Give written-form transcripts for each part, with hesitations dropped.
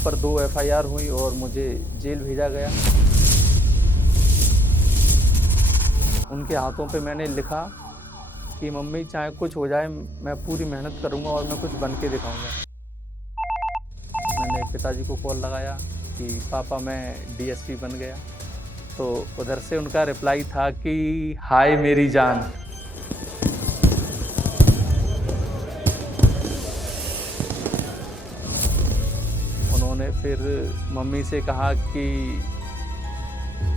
ऊपर 2 एफआईआर हुई और मुझे जेल भेजा गया। उनके हाथों पे मैंने लिखा कि मम्मी चाहे कुछ हो जाए मैं पूरी मेहनत करूँगा और मैं कुछ बन के दिखाऊँगा। मैंने पिताजी को कॉल लगाया कि पापा मैं डीएसपी बन गया, तो उधर से उनका रिप्लाई था कि हाय मेरी जान। उन्होंने फिर मम्मी से कहा कि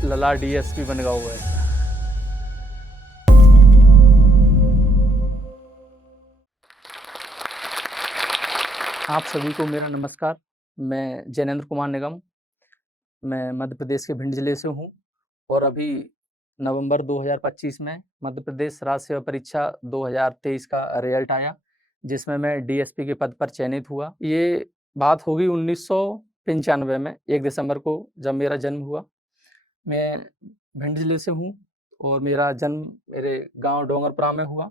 लला डीएसपी बन गया हुआ है। आप सभी को मेरा नमस्कार। मैं जैनेंद्र कुमार निगम, मैं मध्य प्रदेश के भिंड जिले से हूँ और अभी नवंबर 2025 में मध्य प्रदेश राज्य सेवा परीक्षा 2023 का रिजल्ट आया, जिसमें मैं डीएसपी के पद पर चयनित हुआ। ये बात होगी 1995 में 1 दिसंबर को, जब मेरा जन्म हुआ। मैं भिंड जिले से हूँ और मेरा जन्म मेरे गांव डोंगरपुरा में हुआ।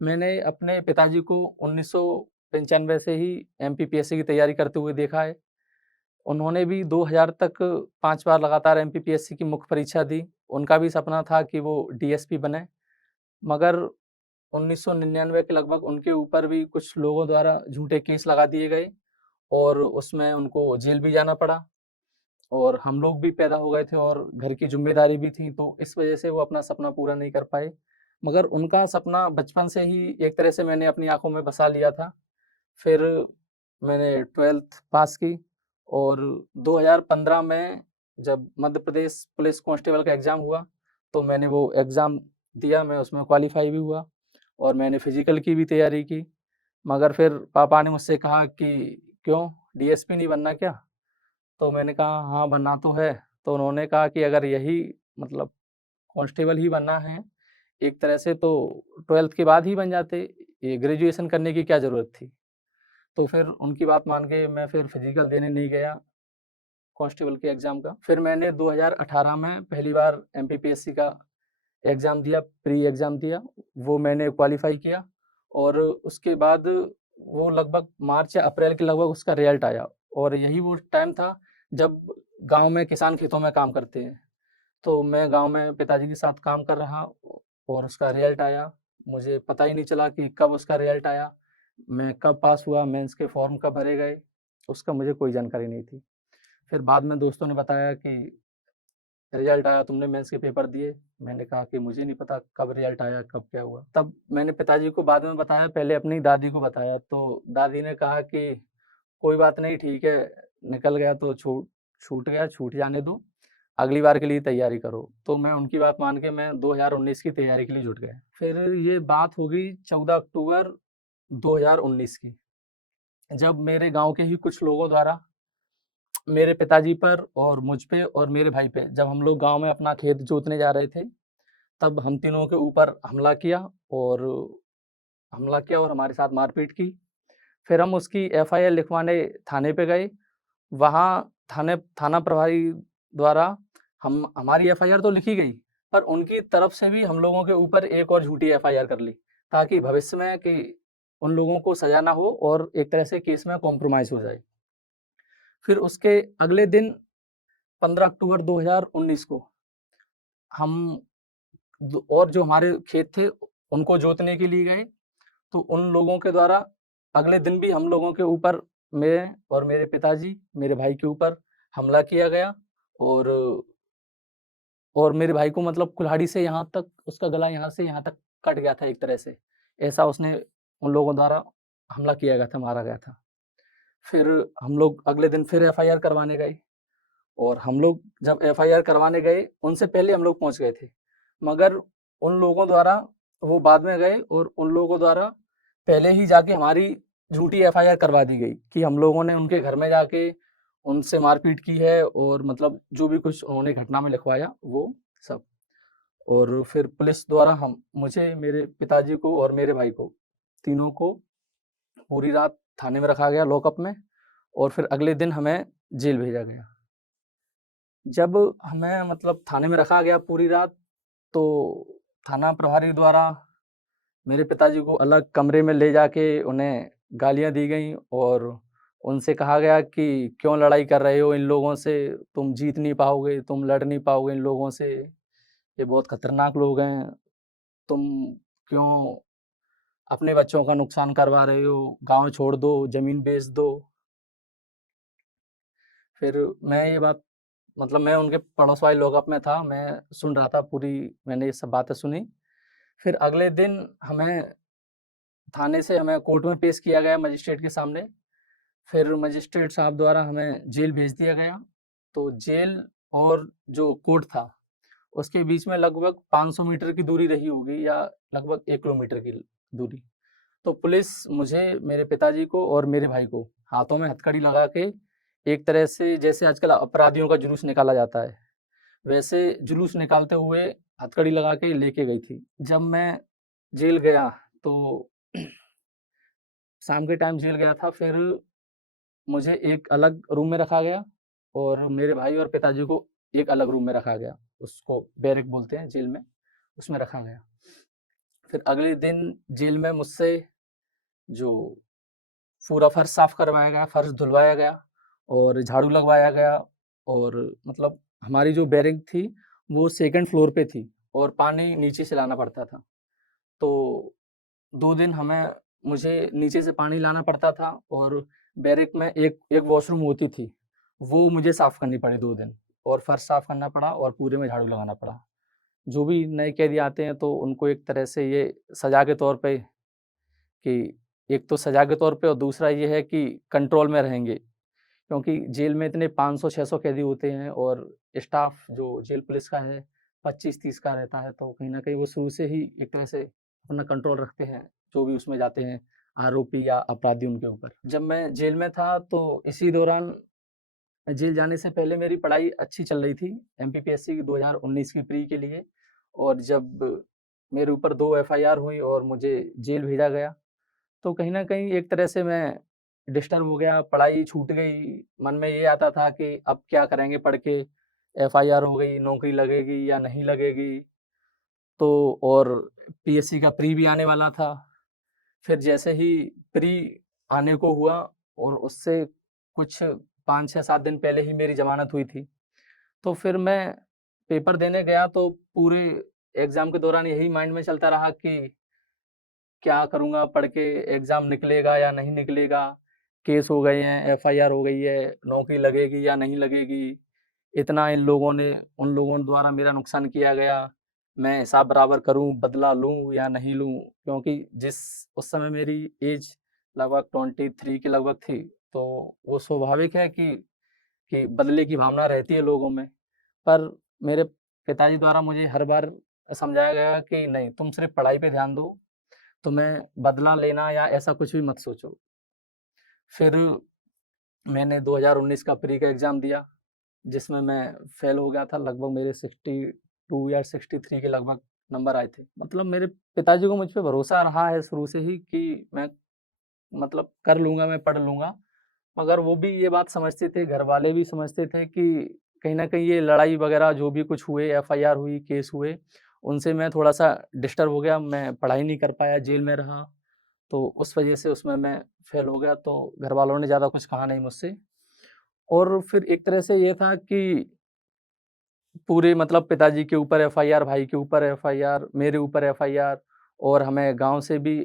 मैंने अपने पिताजी को 1995 से ही एमपीपीएससी की तैयारी करते हुए देखा है। उन्होंने भी 2000 तक 5 बार लगातार एमपीपीएससी की मुख्य परीक्षा दी। उनका भी सपना था कि वो डीएसपी बने, मगर 1999 के लगभग उनके ऊपर भी कुछ लोगों द्वारा झूठे केस लगा दिए गए और उसमें उनको जेल भी जाना पड़ा और हम लोग भी पैदा हो गए थे और घर की ज़िम्मेदारी भी थी, तो इस वजह से वो अपना सपना पूरा नहीं कर पाए। मगर उनका सपना बचपन से ही एक तरह से मैंने अपनी आँखों में बसा लिया था। फिर मैंने 12th पास की और 2015 में जब मध्य प्रदेश पुलिस कांस्टेबल का एग्ज़ाम हुआ, तो मैंने वो एग्ज़ाम दिया, मैं उसमें क्वालीफाई भी हुआ और मैंने फिज़िकल की भी तैयारी की। मगर फिर पापा ने मुझसे कहा कि क्यों डीएसपी नहीं बनना क्या? तो मैंने कहा हाँ, बनना तो है। तो उन्होंने कहा कि अगर यही मतलब कांस्टेबल ही बनना है एक तरह से, तो 12th के बाद ही बन जाते, ये ग्रेजुएशन करने की क्या ज़रूरत थी? तो फिर उनकी बात मान के मैं फिर फिज़िकल देने नहीं गया कांस्टेबल के एग्ज़ाम का। फिर मैंने 2018 में पहली बार एमपीपीएससी का एग्ज़ाम दिया, प्री एग्ज़ाम दिया, वो मैंने क्वालीफाई किया और उसके बाद वो लगभग मार्च या अप्रैल के लगभग उसका रिज़ल्ट आया और यही वो टाइम था जब गाँव में किसान खेतों में काम करते हैं। तो मैं गाँव में पिताजी के साथ काम कर रहा और उसका रिज़ल्ट आया। मुझे पता ही नहीं चला कि कब उसका रिज़ल्ट आया, मैं कब पास हुआ, मेंस के फॉर्म कब भरे गए, उसका मुझे कोई जानकारी नहीं थी। फिर बाद में दोस्तों ने बताया कि रिज़ल्ट आया, तुमने मेंस के पेपर दिए? मैंने कहा कि मुझे नहीं पता कब रिज़ल्ट आया, कब क्या हुआ। तब मैंने पिताजी को बाद में बताया, पहले अपनी दादी को बताया, तो दादी ने कहा कि कोई बात नहीं, ठीक है, निकल गया तो छूट गया, छूट जाने दो, अगली बार के लिए तैयारी करो। तो मैं उनकी बात मान के मैं 2019 की तैयारी के लिए जुट गया। फिर ये बात हो गई 14 अक्टूबर 2019 की, जब मेरे गाँव के ही कुछ लोगों द्वारा मेरे पिताजी पर और मुझ पे और मेरे भाई पे, जब हम लोग गाँव में अपना खेत जोतने जा रहे थे, तब हम तीनों के ऊपर और हमारे साथ मारपीट की। फिर हम उसकी एफआईआर लिखवाने थाने पे गए। वहाँ थाना प्रभारी द्वारा हम हमारी एफआईआर तो लिखी गई, पर उनकी तरफ से भी हम लोगों के ऊपर एक और झूठी एफआईआर कर ली, ताकि भविष्य में कि उन लोगों को सज़ा ना हो और एक तरह से केस में कॉम्प्रोमाइज़ हो जाए। फिर उसके अगले दिन 15 अक्टूबर 2019 को हम और जो हमारे खेत थे उनको जोतने के लिए गए, तो उन लोगों के द्वारा अगले दिन भी हम लोगों के ऊपर, मेरे और मेरे पिताजी, मेरे भाई के ऊपर हमला किया गया और मेरे भाई को मतलब कुल्हाड़ी से यहाँ तक, उसका गला यहाँ से यहाँ तक कट गया था एक तरह से। ऐसा उसने उन लोगों द्वारा हमला किया गया था, मारा गया था। फिर हम लोग अगले दिन फिर एफआईआर करवाने गए और हम लोग जब एफआईआर करवाने गए, उनसे पहले हम लोग पहुँच गए थे। मगर उन लोगों द्वारा वो बाद में गए और उन लोगों द्वारा पहले ही जाके हमारी झूठी एफआईआर करवा दी गई कि हम लोगों ने उनके घर में जाके उनसे मारपीट की है और मतलब जो भी कुछ उन्होंने घटना में लिखवाया वो सब। और फिर पुलिस द्वारा मुझे, मेरे पिताजी को और मेरे भाई को, तीनों को पूरी रात थाने में रखा गया लॉकअप में और फिर अगले दिन हमें जेल भेजा गया। जब हमें मतलब थाने में रखा गया पूरी रात, तो थाना प्रभारी द्वारा मेरे पिताजी को अलग कमरे में ले जाके उन्हें गालियाँ दी गईं और उनसे कहा गया कि क्यों लड़ाई कर रहे हो इन लोगों से, तुम जीत नहीं पाओगे, तुम लड़ नहीं पाओगे इन लोगों से, ये बहुत खतरनाक लोग हैं, तुम क्यों अपने बच्चों का नुकसान करवा रहे हो, गाँव छोड़ दो, ज़मीन बेच दो। फिर मैं ये बात मतलब मैं उनके पड़ोस वाले लॉकअप में था, मैं सुन रहा था पूरी, मैंने ये सब बातें सुनी। फिर अगले दिन थाने से हमें कोर्ट में पेश किया गया मजिस्ट्रेट के सामने। फिर मजिस्ट्रेट साहब द्वारा हमें जेल भेज दिया गया। तो जेल और जो कोर्ट था, उसके बीच में लगभग 500 मीटर की दूरी रही होगी या लगभग 1 किलोमीटर की दूरी। तो पुलिस मुझे, मेरे पिताजी को और मेरे भाई को हाथों में हथकड़ी लगा के एक तरह से जैसे आजकल अपराधियों का जुलूस निकाला जाता है, वैसे जुलूस निकालते हुए हथकड़ी लगा के लेके गई थी। जब मैं जेल गया तो शाम के टाइम जेल गया था, फिर मुझे एक अलग रूम में रखा गया और मेरे भाई और पिताजी को एक अलग रूम में रखा गया। उसको बैरक बोलते हैं जेल में, उसमें रखा गया। फिर अगले दिन जेल में मुझसे जो पूरा फर्श साफ करवाया गया, फर्श धुलवाया गया और झाड़ू लगवाया गया। और मतलब हमारी जो बैरक थी वो सेकंड फ्लोर पे थी और पानी नीचे से लाना पड़ता था। तो 2 दिन मुझे नीचे से पानी लाना पड़ता था और बैरक में एक वॉशरूम होती थी, वो मुझे साफ़ करनी पड़ी 2 दिन और फर्श साफ़ करना पड़ा और पूरे में झाड़ू लगाना पड़ा। जो भी नए कैदी आते हैं तो उनको एक तरह से ये सज़ा के तौर पे कि एक तो सज़ा के तौर पे और दूसरा ये है कि कंट्रोल में रहेंगे। क्योंकि जेल में इतने 500-600 कैदी होते हैं और स्टाफ जो जेल पुलिस का है 25-30 का रहता है, तो कहीं न कहीं वो शुरू से ही एक तरह से अपना कंट्रोल रखते हैं, जो भी उसमें जाते हैं आरोपी या अपराधी उनके ऊपर। जब मैं जेल में था तो इसी दौरान जेल जाने से पहले मेरी पढ़ाई अच्छी चल रही थी, एमपीपीएससी की 2019 की प्री के लिए। और जब मेरे ऊपर 2 एफआईआर हुई और मुझे जेल भेजा गया, तो कहीं न कहीं एक तरह से मैं डिस्टर्ब हो गया, पढ़ाई छूट गई। मन में ये आता था कि अब क्या करेंगे पढ़ के? एफआईआर हो गई, नौकरी लगेगी या नहीं लगेगी? तो और पीएससी का प्री भी आने वाला था। फिर जैसे ही प्री आने को हुआ और उससे कुछ 5, 6, 7 दिन पहले ही मेरी ज़मानत हुई थी। तो फिर मैं पेपर देने गया तो पूरे एग्ज़ाम के दौरान यही माइंड में चलता रहा कि क्या करूँगा पढ़ के, एग्ज़ाम निकलेगा या नहीं निकलेगा? केस हो गए हैं, एफआईआर हो गई है, नौकरी लगेगी या नहीं लगेगी? इतना इन लोगों ने उन लोगों द्वारा मेरा नुकसान किया गया, मैं हिसाब बराबर करूँ, बदला लूँ या नहीं लूँ? क्योंकि उस समय मेरी ऐज लगभग 23 के लगभग थी, तो वो स्वाभाविक है कि बदले की भावना रहती है लोगों में। पर मेरे पिताजी द्वारा मुझे हर बार समझाया गया कि नहीं, तुम सिर्फ़ पढ़ाई पे ध्यान दो, तुम्हें बदला लेना या ऐसा कुछ भी मत सोचो। फिर मैंने 2019 का प्री का एग्ज़ाम दिया, जिसमें मैं फ़ेल हो गया था। लगभग मेरे 62 या 63 के लगभग नंबर आए थे। मतलब मेरे पिताजी को मुझ पे भरोसा रहा है शुरू से ही कि मैं मतलब कर लूँगा, मैं पढ़ लूँगा। मगर वो भी ये बात समझते थे, घरवाले भी समझते थे कि कहीं न कहीं ये लड़ाई वग़ैरह जो भी कुछ हुए, एफआईआर हुई, केस हुए, उनसे मैं थोड़ा-सा डिस्टर्ब हो गया, मैं पढ़ाई नहीं कर पाया, जेल में रहा। तो उस वजह से उसमें मैं फ़ेल हो गया, तो घरवालों ने ज़्यादा कुछ कहा नहीं मुझसे। और फिर एक तरह से ये था कि पूरे मतलब पिताजी के ऊपर एफआईआर, भाई के ऊपर एफआईआर, मेरे ऊपर एफआईआर और हमें गाँव से भी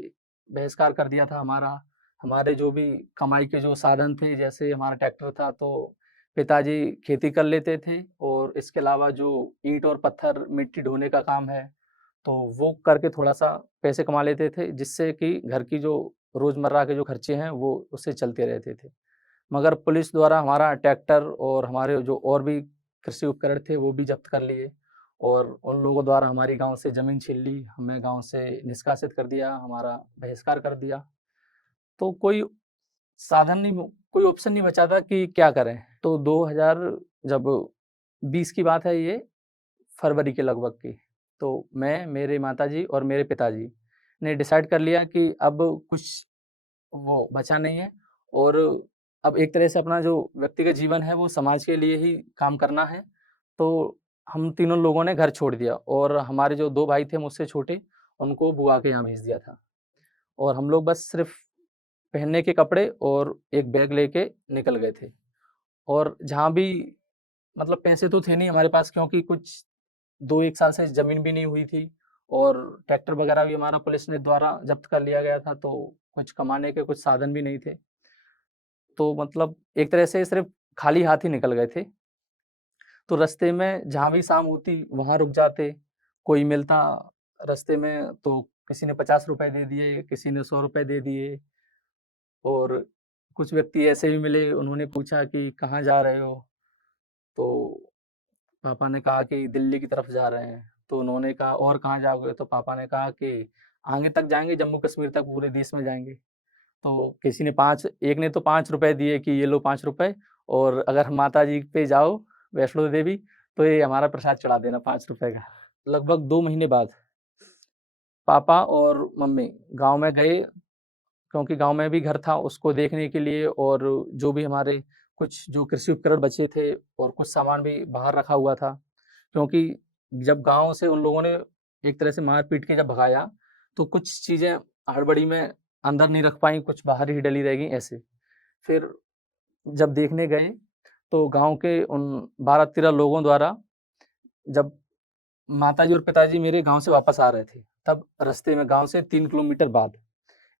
बहिष्कार कर दिया था हमारा। हमारे जो भी कमाई के जो साधन थे, जैसे हमारा ट्रैक्टर था, तो पिताजी खेती कर लेते थे और इसके अलावा जो ईंट और पत्थर, मिट्टी ढोने का काम है, तो वो करके थोड़ा-सा पैसे कमा लेते थे, जिससे कि घर की जो रोज़मर्रा के जो खर्चे हैं, वो उससे चलते रहते थे। मगर पुलिस द्वारा हमारा ट्रैक्टर और हमारे जो और भी कृषि उपकरण थे, वो भी जब्त कर लिए और उन लोगों द्वारा हमारी गाँव से ज़मीन छीन ली, हमें गाँव से निष्कासित कर दिया, हमारा बहिष्कार कर दिया। तो कोई ऑप्शन नहीं बचा था कि क्या करें? तो 2000 जब 20 की बात है ये, फरवरी के लगभग की, तो मैं, मेरे माताजी और मेरे पिताजी ने डिसाइड कर लिया कि अब कुछ वो बचा नहीं है और अब एक तरह से अपना जो व्यक्तिगत जीवन है वो समाज के लिए ही काम करना है। तो हम तीनों लोगों ने घर छोड़ दिया और हमारे जो 2 भाई थे मुझसे छोटे, उनको बुआ के यहाँ भेज दिया था। और हम लोग बस सिर्फ़ पहनने के कपड़े और एक बैग लेके निकल गए थे। और जहाँ भी मतलब पैसे तो थे नहीं हमारे पास, क्योंकि कुछ 2-1 साल से ज़मीन भी नहीं हुई थी और ट्रैक्टर वगैरह भी हमारा पुलिस ने द्वारा ज़ब्त कर लिया गया था, तो कुछ कमाने के कुछ साधन भी नहीं थे। तो मतलब एक तरह से सिर्फ़ खाली हाथ ही निकल गए थे। तो रास्ते में जहाँ भी शाम होती वहाँ रुक जाते, कोई मिलता रास्ते में तो किसी ने ₹50 दे दिए, किसी ने ₹100 दे दिए। और कुछ व्यक्ति ऐसे भी मिले, उन्होंने पूछा कि कहाँ जा रहे हो? तो पापा ने कहा कि दिल्ली की तरफ जा रहे हैं। तो उन्होंने कहा और कहाँ जाओगे? तो पापा ने कहा कि आगे तक जाएँगे, जम्मू-कश्मीर तक, पूरे देश में जाएँगे। तो किसी ने 5 एक ने तो ₹5 दिए कि ये लो ₹5, और अगर माताजी पे जाओ, वैष्णो देवी, तो ये हमारा प्रसाद चढ़ा देना ₹5 का। लगभग 2 महीने बाद पापा और मम्मी गाँव में गए, क्योंकि गाँव में भी घर था उसको देखने के लिए, और जो भी हमारे कुछ जो कृषि उपकरण बचे थे और कुछ सामान भी बाहर रखा हुआ था। क्योंकि जब गाँव से उन लोगों ने एक तरह से मार-पीट के जब भगाया, तो कुछ चीज़ें हड़बड़ी में अंदर नहीं रख पाई, कुछ बाहर ही डली रह गईं ऐसे। फिर जब देखने गए, तो गाँव के उन 12-13 लोगों द्वारा, जब माताजी और पिताजी मेरे गाँव से वापस आ रहे थे, तब रास्ते में गाँव से 3 किलोमीटर बाद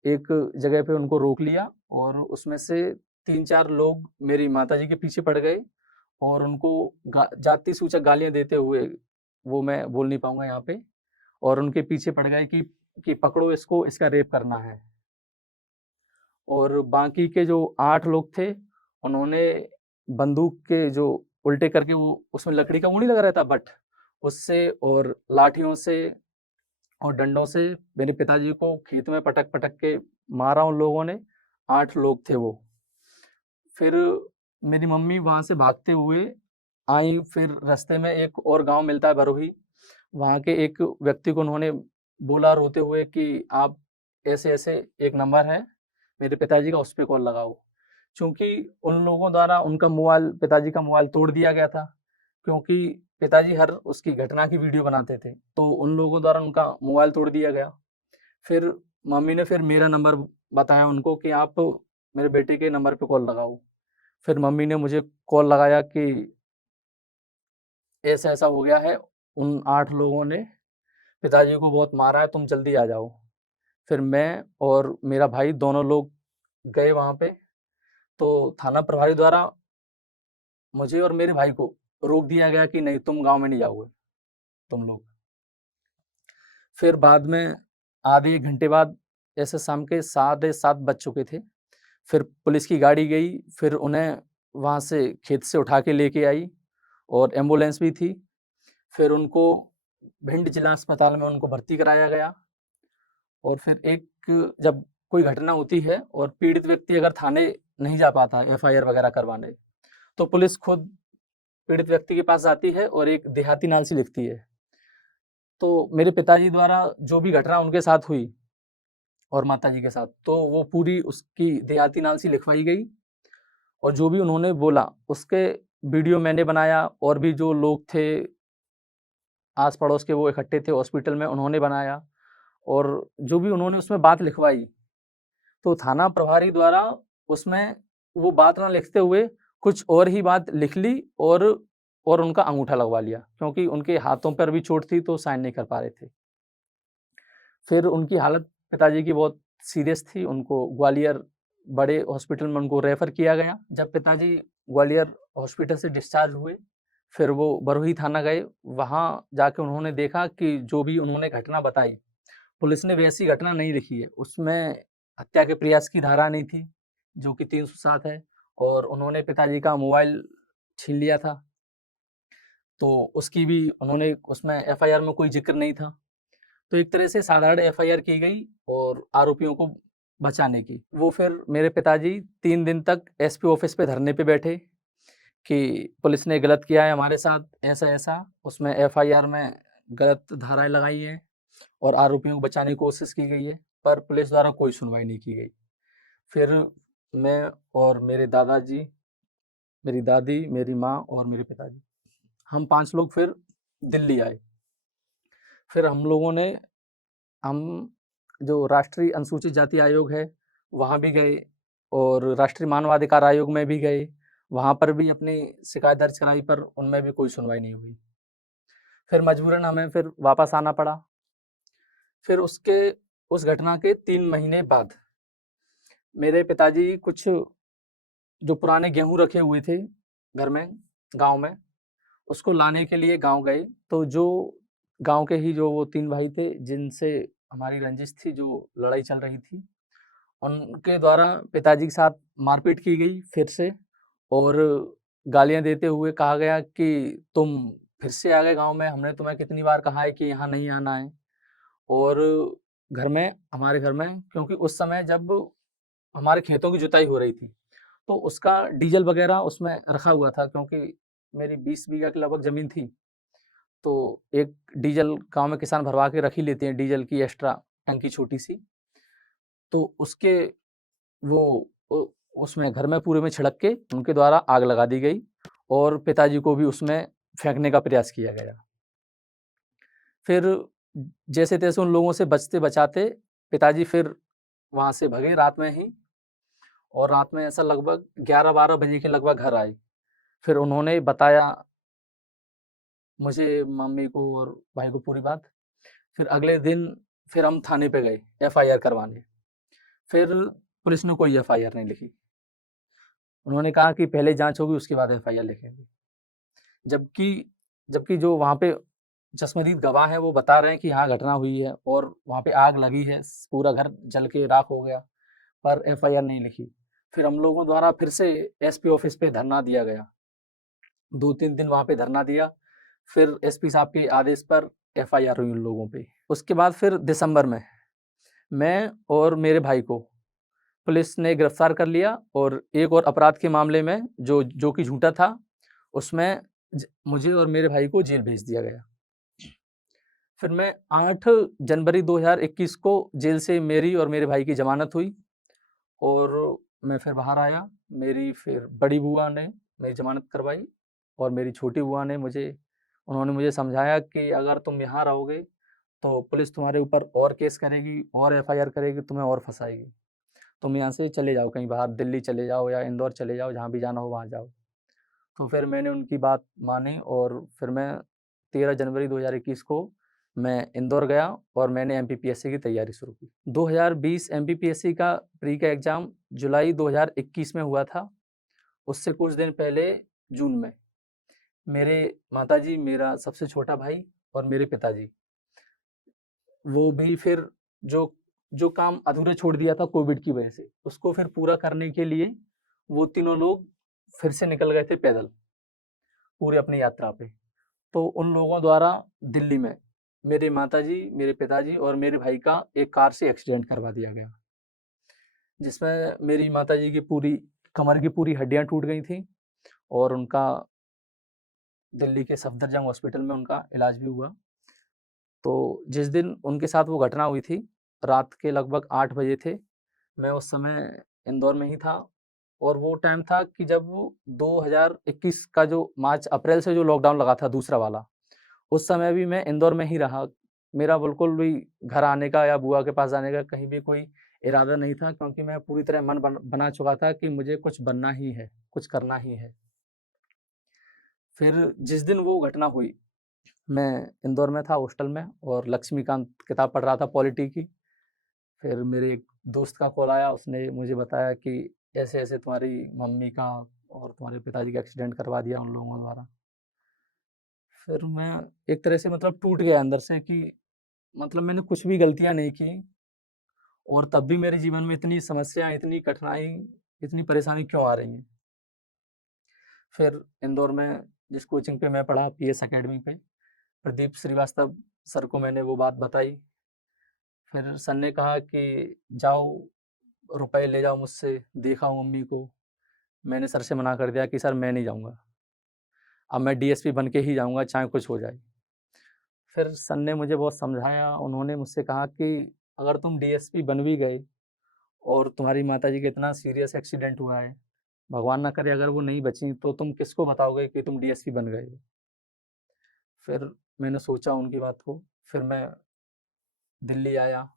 एक जगह पे उनको रोक लिया, और उसमें से 3-4 लोग मेरी माताजी के पीछे पड़ गए और उनको जाति-सूचक गालियाँ देते हुए, वो मैं बोल नहीं पाऊँगा यहाँ पे, और उनके पीछे पड़ गए कि पकड़ो इसको, इसका रेप करना है। और बाकी के जो 8 लोग थे, उन्होंने बंदूक के जो उल्टे करके, वो उसमें लकड़ी का वो नहीं लगा रहता बट, उससे और लाठियों से और डंडों से मेरे पिताजी को खेत में पटक-पटक के मारा उन लोगों ने। 8 लोग थे वो। फिर मेरी मम्मी वहाँ से भागते हुए आई, फिर रास्ते में एक और गाँव मिलता है भरोही, वहाँ के एक व्यक्ति को उन्होंने बोला रोते हुए कि आप ऐसे-ऐसे एक नंबर है मेरे पिताजी का, उस पे कॉल लगाओ। चूँकि उन लोगों द्वारा उनका मोबाइल, पिताजी का मोबाइल तोड़ दिया गया था, क्योंकि पिताजी हर उसकी घटना की वीडियो बनाते थे, तो उन लोगों द्वारा उनका मोबाइल तोड़ दिया गया। फिर मम्मी ने फिर मेरा नंबर बताया उनको कि आप मेरे बेटे के नंबर पे कॉल लगाओ। फिर मम्मी ने मुझे कॉल लगाया कि ऐसा-ऐसा हो गया है, उन 8 लोगों ने पिताजी को बहुत मारा है, तुम जल्दी आ जाओ। फिर मैं और मेरा भाई दोनों लोग गए वहाँ पे, तो थाना प्रभारी द्वारा मुझे और मेरे भाई को रोक दिया गया कि नहीं, तुम गाँव में नहीं जाओगे, तुम लोग। फिर बाद में आधे 1 घंटे बाद, ऐसे शाम के साढ़े 7 बज चुके थे। फिर पुलिस की गाड़ी गई, फिर उन्हें वहाँ से खेत से उठा के लेके आई, और एम्बुलेंस भी थी। फिर उनको भिंड जिला अस्पताल में उनको भर्ती कराया गया। और फिर एक, जब कोई घटना होती है और पीड़ित व्यक्ति अगर थाने नहीं जा पाता है एफआईआर वगैरह करवाने, तो पुलिस खुद पीड़ित व्यक्ति के पास जाती है और एक देहाती नालिश लिखती है। तो मेरे पिताजी द्वारा जो भी घटना उनके साथ हुई और माताजी के साथ, तो वो पूरी उसकी देहाती नालिश लिखवाई गई, और जो भी उन्होंने बोला उसके वीडियो मैंने बनाया, और भी जो लोग थे आस-पड़ोस के, वो इकट्ठे थे हॉस्पिटल में, उन्होंने बनाया, और जो भी उन्होंने उसमें बात लिखवाई, तो थाना प्रभारी द्वारा उसमें वो बात ना लिखते हुए कुछ और ही बात लिख ली, और उनका अंगूठा लगवा लिया, क्योंकि उनके हाथों पर भी चोट थी, तो साइन नहीं कर पा रहे थे। फिर उनकी हालत पिताजी की बहुत सीरियस थी, उनको ग्वालियर बड़े हॉस्पिटल में उनको रेफ़र किया गया। जब पिताजी ग्वालियर हॉस्पिटल से डिस्चार्ज हुए, फिर वो बरौही थाना गए, वहाँ जाके उन्होंने देखा कि जो भी उन्होंने घटना बताई, पुलिस ने वैसी घटना नहीं लिखी है। उसमें हत्या के प्रयास की धारा नहीं थी, जो कि 307 है, और उन्होंने पिताजी का मोबाइल छीन लिया था, तो उसकी भी उन्होंने उसमें एफआईआर में कोई ज़िक्र नहीं था। तो एक तरह से साधारण एफआईआर की गई और आरोपियों को बचाने की। वो फिर मेरे पिताजी 3 दिन तक एसपी ऑफ़िस पे धरने पे बैठे कि पुलिस ने गलत किया है हमारे साथ, ऐसा-ऐसा। उसमें एफआईआर में गलत धाराएँ लगाई हैं और आरोपियों को बचाने की कोशिश की गई है, पर पुलिस द्वारा कोई सुनवाई नहीं की गई। फिर मैं और मेरे दादाजी, मेरी दादी, मेरी माँ और मेरे पिताजी, हम 5 लोग फिर दिल्ली आए। फिर हम लोगों ने हम जो राष्ट्रीय अनुसूचित जाति आयोग है, वहाँ भी गए और राष्ट्रीय मानवाधिकार आयोग में भी गए, वहाँ पर भी अपनी शिकायत दर्ज कराई पर उनमें भी कोई सुनवाई नहीं हुई। फिर मजबूरन हमें फिर वापस आना पड़ा। फिर उस घटना के 3 महीने बाद मेरे पिताजी कुछ जो पुराने गेहूँ रखे हुए थे घर में, गाँव में, उसको लाने के लिए गाँव गए। तो जो गाँव के ही जो वो 3 भाई थे जिनसे हमारी रंजिश थी, जो लड़ाई चल रही थी, उनके द्वारा पिताजी के साथ मारपीट की गई फिर से और गालियाँ देते हुए कहा गया कि तुम फिर से आ गए गाँव में, हमने तुम्हें कितनी बार कहा है कि यहाँ नहीं आना है। और घर में, हमारे घर में, क्योंकि उस समय जब हमारे खेतों की जुताई हो रही थी, तो उसका डीजल वगैरह उसमें रखा हुआ था, क्योंकि मेरी 20 बीघा के लगभग ज़मीन थी। तो एक डीजल गाँव में किसान भरवा के रख ही लेते हैं, डीजल की एक्स्ट्रा टंकी छोटी-सी। तो उसके वो उ उसमें घर में पूरे में छिड़क के उनके द्वारा आग लगा दी गई और पिताजी को भी उसमें फेंकने का प्रयास किया गया। फिर जैसे-तैसे उन लोगों से बचते-बचाते पिताजी फिर वहाँ से भगे रात में ही और रात में ऐसा लगभग 11-12 बजे के लगभग घर आए। फिर उन्होंने बताया मुझे, मम्मी को और भाई को पूरी बात। फिर अगले दिन फिर हम थाने पे गए एफआईआर करवाने। फिर पुलिस ने कोई एफआईआर नहीं लिखी। उन्होंने कहा कि पहले जाँच होगी उसके बाद एफआईआर लिखेंगे। जबकि जबकि जो वहाँ पे चश्मदीद गवाह हैं वो बता रहे हैं कि यहाँ घटना हुई है और वहाँ पे आग लगी है, पूरा घर जल के राख हो गया, पर एफआईआर नहीं लिखी। फिर हम लोगों द्वारा फिर से एसपी ऑफिस पे धरना दिया गया। 2-3 दिन वहाँ पे धरना दिया, फिर एसपी साहब के आदेश पर एफआईआर हुई उन लोगों पे। उसके बाद फिर दिसंबर में मैं और मेरे भाई को पुलिस ने गिरफ्तार कर लिया और एक और अपराध के मामले में जो कि झूठा था, उसमें मुझे और मेरे भाई को जेल भेज दिया गया। फिर मैं 8 जनवरी 2021 को जेल से मेरी और मेरे भाई की ज़मानत हुई और मैं फिर बाहर आया। मेरी फिर बड़ी बुआ ने मेरी ज़मानत करवाई और मेरी छोटी बुआ ने उन्होंने मुझे समझाया कि अगर तुम यहाँ रहोगे तो पुलिस तुम्हारे ऊपर और केस करेगी और एफआईआर करेगी, तुम्हें और फँसाएगी। तुम यहाँ से चले जाओ कहीं बाहर, दिल्ली चले जाओ या इंदौर चले जाओ, जहाँ भी जाना हो वहाँ जाओ। तो फिर मैंने उनकी बात मानी और फिर मैं 13 जनवरी 2021 को मैं इंदौर गया और मैंने एमपीपीएससी की तैयारी शुरू की। 2020 एमपीपीएससी का प्री का एग्ज़ाम जुलाई 2021 में हुआ था। उससे कुछ दिन पहले जून में मेरे माताजी, मेरा सबसे छोटा भाई और मेरे पिताजी, वो भी फिर जो जो काम अधूरा छोड़ दिया था कोविड की वजह से, उसको फिर पूरा करने के लिए वो तीनों लोग फिर से निकल गए थे पैदल, पूरी अपनी यात्रा पे। तो उन लोगों द्वारा दिल्ली में मेरे माताजी, मेरे पिताजी और मेरे भाई का एक कार से एक्सीडेंट करवा दिया गया, जिसमें मेरी माताजी की पूरी कमर की पूरी हड्डियाँ टूट गई थी और उनका दिल्ली के सफदरजंग हॉस्पिटल में उनका इलाज भी हुआ। तो जिस दिन उनके साथ वो घटना हुई थी, रात के लगभग 8 बजे थे। मैं उस समय इंदौर में ही था और वो टाइम था कि जब वो 2021 का जो मार्च अप्रैल से जो लॉकडाउन लगा था दूसरा वाला, उस समय भी मैं इंदौर में ही रहा। मेरा बिल्कुल भी घर आने का या बुआ के पास जाने का कहीं भी कोई इरादा नहीं था, क्योंकि मैं पूरी तरह मन बना चुका था कि मुझे कुछ बनना ही है, कुछ करना ही है। फिर जिस दिन वो घटना हुई, मैं इंदौर में था हॉस्टल में और लक्ष्मीकांत किताब पढ़ रहा था पॉलिटी की। फिर मेरे एक दोस्त का कॉल आया, उसने मुझे बताया कि ऐसे-ऐसे तुम्हारी मम्मी का और तुम्हारे पिताजी का एक्सीडेंट करवा दिया उन लोगों द्वारा। फिर मैं एक तरह से मतलब टूट गया अंदर से कि मतलब मैंने कुछ भी गलतियाँ नहीं की और तब भी मेरे जीवन में इतनी समस्या, इतनी कठिनाई, इतनी परेशानी क्यों आ रही हैं। फिर इंदौर में जिस कोचिंग पे मैं पढ़ा पीएस अकेडमी पे, प्रदीप श्रीवास्तव सर को मैंने वो बात बताई। फिर सर ने कहा कि जाओ रुपए ले जाओ मुझसे, दिखाओ मम्मी को। मैंने सर से मना कर दिया कि सर मैं नहीं जाऊँगा। अब मैं डीएसपी बन के ही जाऊँगा चाहे कुछ हो जाए। फिर सर ने मुझे बहुत समझाया, उन्होंने मुझसे कहा कि अगर तुम डीएसपी बन भी गए और तुम्हारी माताजी का इतना सीरियस एक्सीडेंट हुआ है, भगवान ना करे अगर वो नहीं बचीं तो तुम किसको बताओगे कि तुम डीएसपी बन गए हो। फिर मैंने सोचा उनकी बात को, फिर मैं दिल्ली आया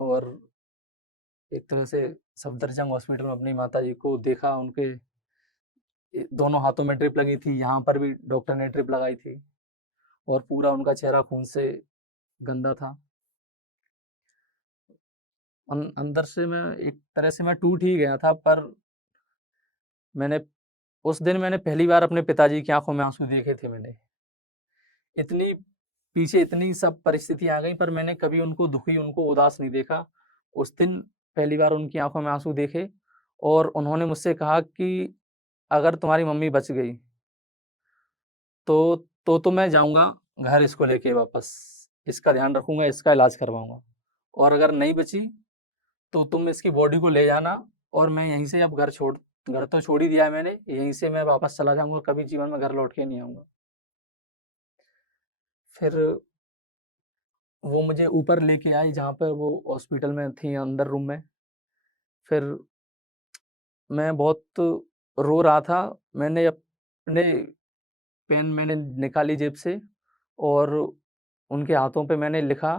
और एक तरह से सफदरजंग हॉस्पिटल में अपनी माताजी को देखा, उनके दोनों हाथों में ड्रिप लगी थी, यहाँ पर भी डॉक्टर ने ड्रिप लगाई थी और पूरा उनका चेहरा खून से गंदा था। अंदर से मैं एक तरह से मैं टूट ही गया था, पर मैंने उस दिन मैंने पहली बार अपने पिताजी की आंखों में आंसू देखे थे। मैंने इतनी पीछे इतनी सब परिस्थितियां आ गई, पर मैंने कभी उनको दुखी, उनको उदास नहीं देखा। उस दिन पहली बार उनकी आंखों में आंसू देखे और उन्होंने मुझसे कहा कि अगर तुम्हारी मम्मी बच गई तो मैं जाऊंगा घर इसको लेके वापस, इसका ध्यान रखूंगा, इसका इलाज करवाऊंगा, और अगर नहीं बची तो तुम इसकी बॉडी को ले जाना और मैं यहीं से अब घर तो छोड़ ही दिया है मैंने, यहीं से मैं वापस चला जाऊंगा, कभी जीवन में घर लौट के नहीं आऊंगा। फिर वो मुझे ऊपर लेके आई जहाँ पर वो हॉस्पिटल में थी, अंदर रूम में। फिर मैं बहुत रो रहा था। मैंने अपने पेन मैंने निकाली जेब से और उनके हाथों पे मैंने लिखा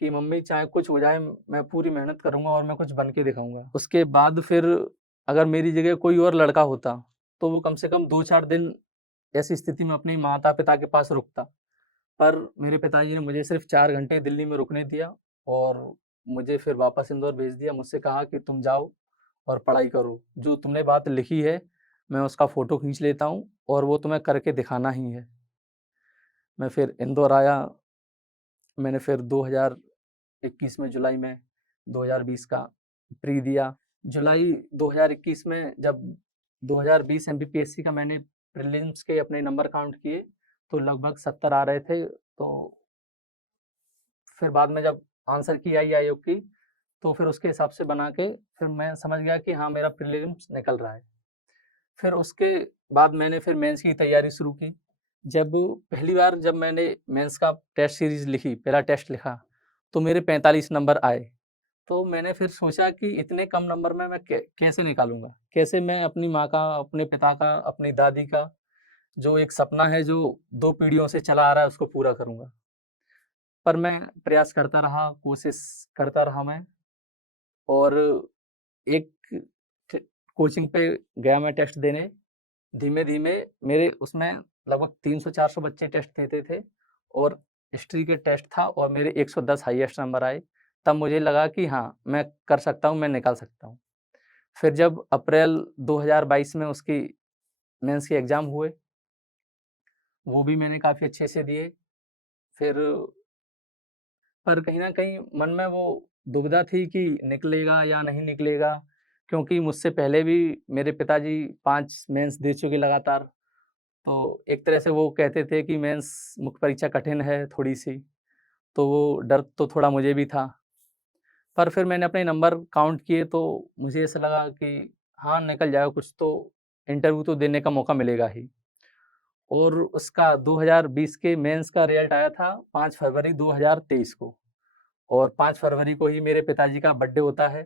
कि मम्मी चाहे कुछ हो जाए, मैं पूरी मेहनत करूँगा और मैं कुछ बन के दिखाऊँगा। उसके बाद फिर अगर मेरी जगह कोई और लड़का होता, तो वो कम से कम 2-4 दिन ऐसी स्थिति में अपने माता-पिता के पास रुकता। पर मेरे पिताजी ने मुझे सिर्फ़ 4 घंटे दिल्ली में रुकने दिया और मुझे फिर वापस इंदौर भेज दिया। मुझसे कहा कि तुम जाओ और पढ़ाई करो। जो तुमने बात लिखी है, मैं उसका फ़ोटो खींच लेता हूँ और वो तुम्हें करके दिखाना ही है। मैं फिर इंदौर आया। मैंने फिर 2021 में जुलाई में 2020 का प्री दिया। जुलाई 2021 में जब 2020 एमपीपीएससी का मैंने प्रीलिम्स के अपने नंबर काउंट किए, तो लगभग 70 आ रहे थे। तो फिर बाद में जब आंसर की आई आयोग की, तो फिर उसके हिसाब से बना के फिर मैं समझ गया कि हाँ, मेरा प्रीलिम्स निकल रहा है। फिर उसके बाद मैंने फिर मेंस की तैयारी शुरू की। जब पहली बार जब मैंने मेंस का टेस्ट सीरीज़ लिखी, पहला टेस्ट लिखा, तो मेरे 45 नंबर आए। तो मैंने फिर सोचा कि इतने कम नंबर में मैं कैसे निकालूँगा? कैसे मैं अपनी माँ का, अपने पिता का, अपनी दादी का जो एक सपना है, जो 2 पीढ़ियों से चला आ रहा है, उसको पूरा करूँगा। पर मैं प्रयास करता रहा, कोशिश करता रहा मैं, और एक ट कोचिंग पे गया मैं टेस्ट देने। धीमे-धीमे मेरे उसमें लगभग 300-400 बच्चे टेस्ट देते थे और हिस्ट्री के टेस्ट था और मेरे 110 हाईएस्ट नंबर आए। तब मुझे लगा कि हाँ, मैं कर सकता हूँ, मैं निकाल सकता हूँ। फिर जब अप्रैल 2022 में उसकी मेंस के एग्ज़ाम हुए, वो भी मैंने काफ़ी अच्छे से दिए। फिर पर कहीं न कहीं मन में वो दुविधा थी कि निकलेगा या नहीं निकलेगा, क्योंकि मुझसे पहले भी मेरे पिताजी 5 मेंस दे चुके लगातार। तो एक तरह से वो कहते थे कि मेंस मुख्य परीक्षा कठिन है थोड़ी-सी, तो वो डर तो थोड़ा मुझे भी था। पर फिर मैंने अपने नंबर काउंट किए तो मुझे ऐसा लगा कि हाँ, निकल जाएगा कुछ तो, इंटरव्यू तो देने का मौका मिलेगा ही। और उसका 2020 के मेंस का रिज़ल्ट आया था 5 फरवरी 2023 को, और 5 फरवरी को ही मेरे पिताजी का बर्थडे होता है।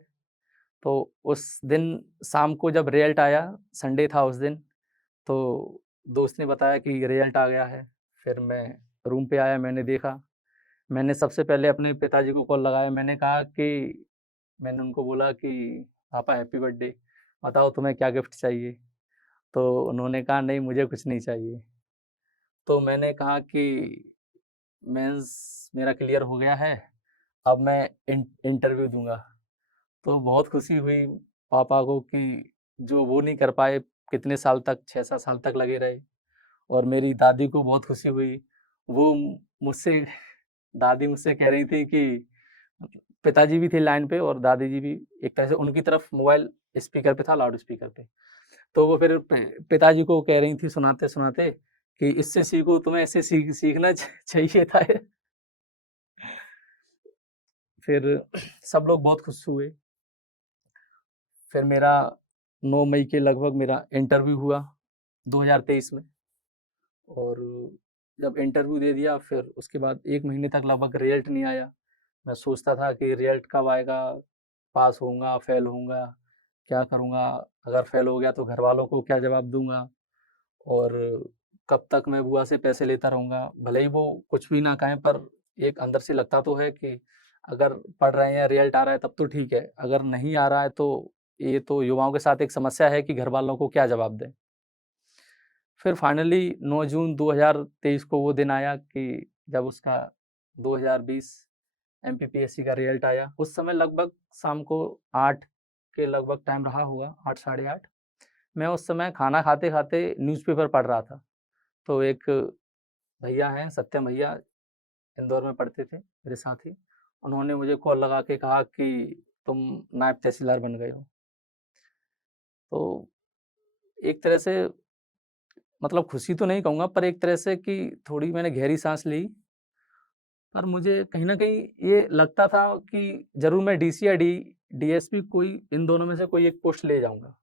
तो उस दिन शाम को जब रिज़ल्ट आया, संडे था उस दिन, तो दोस्त ने बताया कि रिज़ल्ट आ गया है। फिर मैं रूम पे आया, मैंने देखा। मैंने सबसे पहले अपने पिताजी को कॉल लगाया, मैंने कहा कि मैंने उनको बोला कि पापा हैप्पी बर्थडे, बताओ तुम्हें क्या गिफ्ट चाहिए? तो उन्होंने कहा नहीं, मुझे कुछ नहीं चाहिए। तो मैंने कहा कि मेंस मेरा क्लियर हो गया है, अब मैं इंटरव्यू दूँगा। तो बहुत खुशी हुई पापा को कि जो वो नहीं कर पाए, कितने साल तक, 6-7 साल तक लगे रहे। और मेरी दादी को बहुत खुशी हुई। वो मुझसे दादी मुझसे कह रही थी कि पिताजी भी थे लाइन पे और दादी जी भी, एक तरह से उनकी तरफ मोबाइल स्पीकर पे था, लाउड स्पीकर पे। तो वो फिर पिताजी को कह रही थी सुनाते-सुनाते कि इससे सीखो, तुम्हें ऐसे सीखना चाहिए था। फिर सब लोग बहुत खुश हुए। फिर मेरा 9 मई के लगभग मेरा इंटरव्यू हुआ 2023 में, और जब इंटरव्यू दे दिया, फिर उसके बाद 1 महीने तक लगभग रिज़ल्ट नहीं आया। मैं सोचता था कि रिज़ल्ट कब आएगा, पास होऊँगा, फेल होऊँगा, क्या करूँगा? अगर फेल हो गया तो घरवालों को क्या जवाब दूँगा? और कब तक मैं बुआ से पैसे लेता रहूँगा? भले ही वो कुछ भी ना कहें, पर एक अंदर से लगता तो है कि अगर पढ़ रहे हैं, रिजल्ट आ रहा है तब तो ठीक है, अगर नहीं आ रहा है तो ये तो युवाओं के साथ एक समस्या है कि घर वालों को क्या जवाब दें। फिर फाइनली 9 जून 2023 को वो दिन आया कि जब उसका 2020 एमपीपीएससी का रिजल्ट आया। उस समय लगभग शाम को 8 के लगभग टाइम रहा होगा, 8 साढ़े 8। मैं उस समय खाना खाते-खाते न्यूज़पेपर पढ़ रहा था। तो एक भैया हैं, सत्यम भैया, इंदौर में पढ़ते थे मेरे साथी। उन्होंने मुझे कॉल लगा के कहा कि तुम नायब तहसीलदार बन गए हो। तो एक तरह से मतलब खुशी तो नहीं कहूँगा, पर एक तरह से कि थोड़ी मैंने गहरी साँस ली। पर मुझे कहीं न कहीं ये लगता था कि ज़रूर मैं डीसी या डीएसपी कोई इन दोनों में से कोई एक पोस्ट ले जाऊँगा।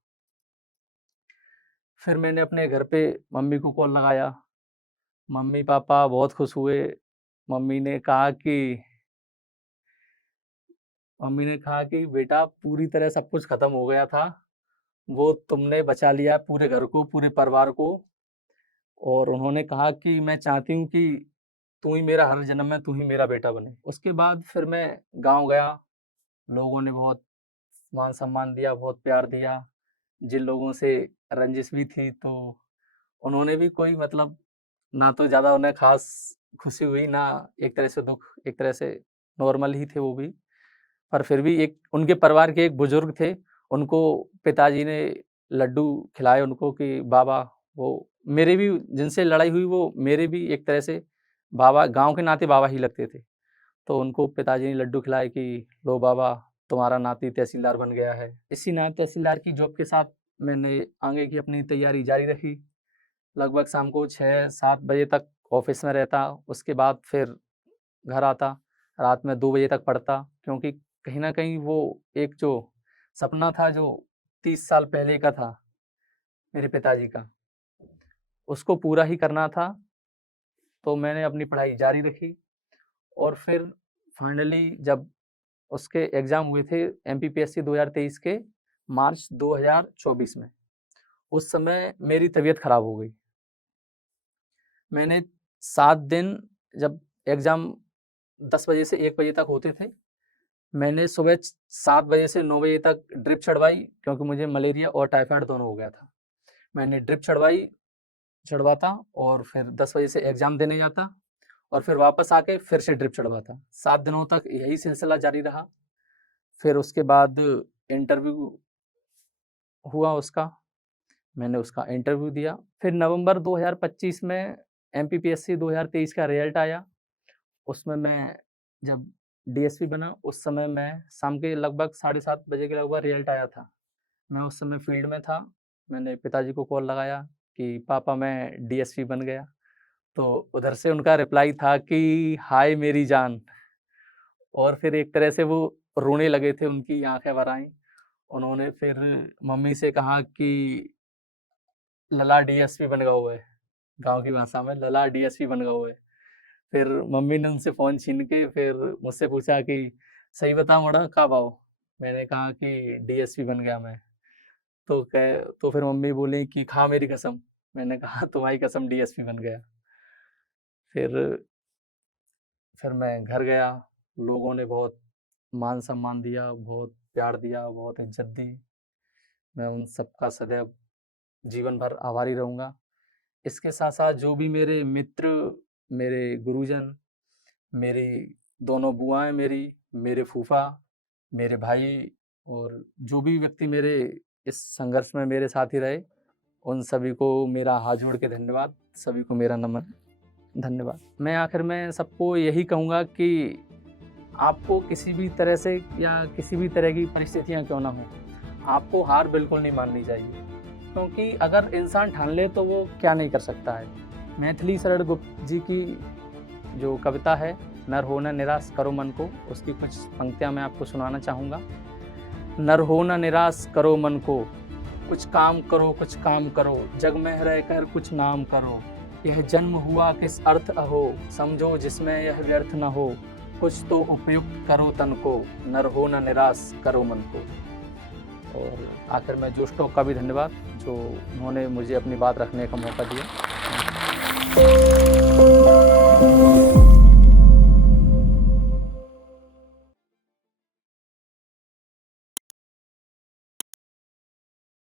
फिर मैंने अपने घर पे मम्मी को कॉल लगाया। मम्मी-पापा बहुत खुश हुए। मम्मी ने कहा कि मम्मी ने कहा कि बेटा पूरी तरह सब कुछ खत्म हो गया था। वो तुमने बचा लिया पूरे घर को, पूरे परिवार को। और उन्होंने कहा कि मैं चाहती हूँ कि तू ही मेरा हर जन्म में तू ही मेरा बेटा बने। उसके बाद फिर मैं गाँव गया, लोगों ने बहुत मान-सम्मान दिया, बहुत प्यार दिया। जिन लोगों से रंजिश भी थी तो उन्होंने भी कोई मतलब ना तो ज़्यादा उन्हें ख़ास खुशी हुई, ना एक तरह से दुःख, एक तरह से नॉर्मल ही थे वो भी। पर फिर भी एक उनके परिवार के एक बुजुर्ग थे, उनको पिताजी ने लड्डू खिलाए उनको कि बाबा वो मेरे भी जिनसे लड़ाई हुई वो मेरे भी एक तरह से बाबा गाँव के नाते बाबा ही लगते थे। तो उनको पिताजी ने लड्डू खिलाए कि लो बाबा तुम्हारा नाती तहसीलदार बन गया है। इसी नायब तहसीलदार की जॉब के साथ मैंने आगे की अपनी तैयारी जारी रखी। लगभग शाम को 6-7 बजे तक ऑफ़िस में रहता, उसके बाद फिर घर आता, रात में 2 बजे तक पढ़ता क्योंकि कहीं न कहीं वो एक जो सपना था जो 30 साल पहले का था मेरे पिताजी का, उसको पूरा ही करना था। तो मैंने अपनी पढ़ाई जारी रखी और फिर फाइनली जब उसके एग्ज़ाम हुए थे एमपीपीएससी 2023 के मार्च 2024 में, उस समय मेरी तबीयत ख़राब हो गई। मैंने 7 दिन जब एग्ज़ाम 10 बजे से 1 बजे तक होते थे, मैंने सुबह 7 बजे से 9 बजे तक ड्रिप चढ़वाई क्योंकि मुझे मलेरिया और टाइफाइड दोनों हो गया था। मैंने ड्रिप चढ़वाता और फिर 10 बजे से एग्ज़ाम देने जाता और फिर वापस आके फिर से ड्रिप चढ़वाता। 7 दिनों तक यही सिलसिला जारी रहा। फिर उसके बाद इंटरव्यू हुआ उसका, मैंने उसका इंटरव्यू दिया। फिर नवंबर 2025 में एमपीपीएससी 2023 का रिज़ल्ट आया। उसमें मैं जब डीएसपी बना, उस समय मैं शाम के लगभग 7:30 बजे के लगभग रिज़ल्ट आया था। मैं उस समय फील्ड में था। मैंने पिताजी को कॉल लगाया कि पापा मैं डीएसपी बन गया। तो उधर से उनका रिप्लाई था कि हाय मेरी जान। और फिर एक तरह से वो रोने लगे थे, उनकी आँखें भर आईं। उन्होंने फिर मम्मी से कहा कि लला डीएसपी बन गओ है, गाँव की भाषा में लला डीएसपी बन गओ है। फिर मम्मी ने उनसे फ़ोन छीन के फिर मुझसे पूछा कि सही बता मोड़ा कब आओ? मैंने कहा कि डीएसपी बन गया मैं। तो फिर मम्मी बोली कि खा मेरी कसम। मैंने कहा तुम्हारी कसम डीएसपी बन गया। फिर फिर मैं घर गया, लोगों ने बहुत मान-सम्मान दिया, बहुत प्यार दिया, बहुत इज़्ज़त दी। मैं उन सबका सदैव जीवन भर आभारी रहूँगा। इसके साथ-साथ जो भी मेरे मित्र, मेरे गुरुजन, मेरी दोनों बुआएँ मेरे फूफा, मेरे भाई और जो भी व्यक्ति मेरे इस संघर्ष में मेरे साथी रहे, उन सभी को मेरा हाथ जोड़ के धन्यवाद, सभी को मेरा नमन, धन्यवाद। मैं आखिर में सबको यही कहूँगा कि आपको किसी भी तरह से या किसी भी तरह की परिस्थितियाँ क्यों ना हों, आपको हार बिल्कुल नहीं माननी चाहिए। क्योंकि अगर इंसान ठान ले तो वो क्या नहीं कर सकता है। मैथिली शरण गुप्त जी की जो कविता है, नर हो न निराश करो मन को, उसकी कुछ पंक्तियाँ मैं आपको सुनाना चाहूँगा। नर हो न निराश करो मन को, कुछ काम करो, जग में रहकर कुछ नाम करो। यह जन्म हुआ किस अर्थ अहो, समझो जिसमें यह व्यर्थ न हो। कुछ तो उपयुक्त करो तन को, नर हो न निराश करो मन को। और आखिर में जोश टॉक का भी धन्यवाद, जो उन्होंने मुझे अपनी बात रखने का मौका दिया।